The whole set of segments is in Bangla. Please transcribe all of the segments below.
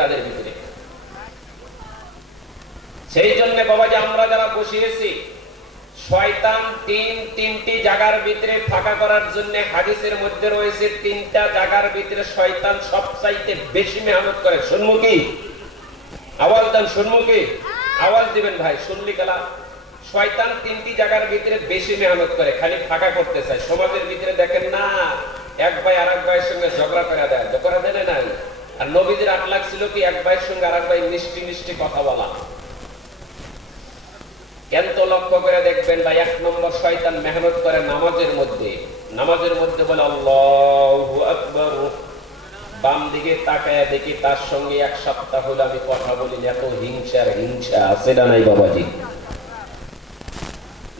তাদের ভিতরে। সেই জন্য বাবাজি আমরা যারা বসিয়েছি, শয়তান তিনটি জায়গার ভিতরে ফাঁকা করার জন্য হাদিসের মধ্যে রয়েছে, তিনটা জায়গার ভিতরে শয়তান সবচাইতে বেশি মেহনত করে। শুনমুখী আওয়াজ দেন, শুনমুখী আওয়াজ দিবেন ভাই, শুনলি কালা। শয়তান তিনটি জায়গার ভিতরে বেশি মেহনত করে, খালি ফাঁকা করতে চায়। সমাজের ভিতরে দেখেন না, এক ভাই আর এক ভাইয়ের সঙ্গে ঝগড়া করে দেয়, করে দেয় না। আর নবীদের আখলাক ছিল কি, এক ভাইয়ের সঙ্গে আর এক ভাই মিষ্টি মিষ্টি কথা বলা। এত লক্ষ্য করে দেখবেন ভাই, এক নম্বর শয়তান মেহনত করে নামাজের মধ্যে। নামাজের মধ্যে বলে আল্লাহু আকবার, বাম দিকে তাকায় দেখি তার সঙ্গে এক সপ্তাহ হলো আমি কথা বলি। এত হিংসার হিংসা আছে না নাই বাবাজি?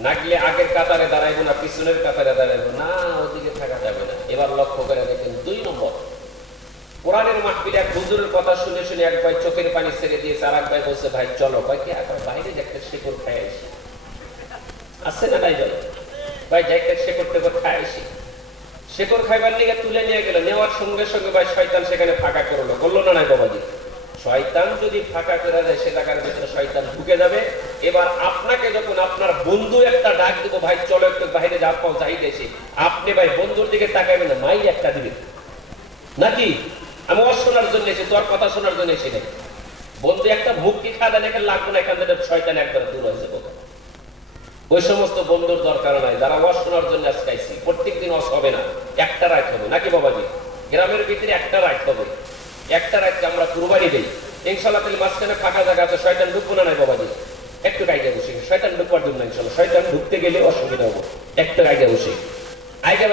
নাগলে আগের কাতারে দাঁড়াইবো না, পিছনের কাতারে দাঁড়াইবো না, ওদিকে থাকা যাবে না। এবার লক্ষ্য করে দেখেন, 2 নম্বর, কোরআনের মাহফিলে এক হুজুরের কথা শুনে শুনে এক ভাই চোখের পানি ছেড়ে দিয়েছে, আর এক ভাই বলছে ভাই চলো। ভাই কি এখন বাইরে একটা শেকড় খাই আসি, আছে না নাই ভাই? ভাই যাই একটা শেকড় টেকড় খাই আসি। শেকড় খাইবার নিয়ে তুলে নিয়ে গেল, নেওয়ার সঙ্গে সঙ্গে ভাই শয়তান সেখানে ফাঁকা করলো, করলো না নাই বাবাজি? শয়তান যদি ফাঁকা করে দেয়, সে জায়গার ভিতরে শয়তান ঢুকে যাবে। এবার আপনাকে যখন আপনার বন্ধু একটা ডাক দিব, ভাই চলো একটু বাইরে যা পাও যাই দেশে, আপনি ভাই বন্ধুর দিকে তাকাবেন না, মাই একটা দিবেন নাকি? আমি ওর শোনার জন্য এসে, তোর কথা শোনার জন্য এসে নেই। বন্ধু একটা মুক্তি খাওয়া দেন, এখানে লাগবে না, এখান থেকে শয়তান একবার দূর হয়ে যাবে। ওই সমস্ত বন্ধুর দরকার নাই, যারা ওয়াজ শোনার জন্য আজকাইছি। প্রত্যেকদিন ওয়াজ হবে না, একটা রাত হবে নাকি বাবাজি? গ্রামের ভিতরে একটা রাত হবে, একটা রাতকে আমরা কুরবানি দেই ইনশাআল্লাহ। তাহলে মাঝখানে ফাঁকা জায়গা আছে, শয়তান ঢুকবো না নাই বাবাজি? একটু আইডিয়া বসে, শয়তান ঢুকবার জন্য ইনশাআল্লাহ। শয়তান ঢুকতে গেলে অসুবিধা হবো, একটু আইডিয়া বসে আইডিয়া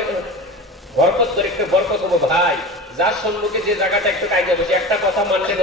বরকত করে, একটু বরকত হবো ভাই। যার সম্মুখে যে জায়গাটা একটু আইডিয়া বসে, একটা কথা মানলে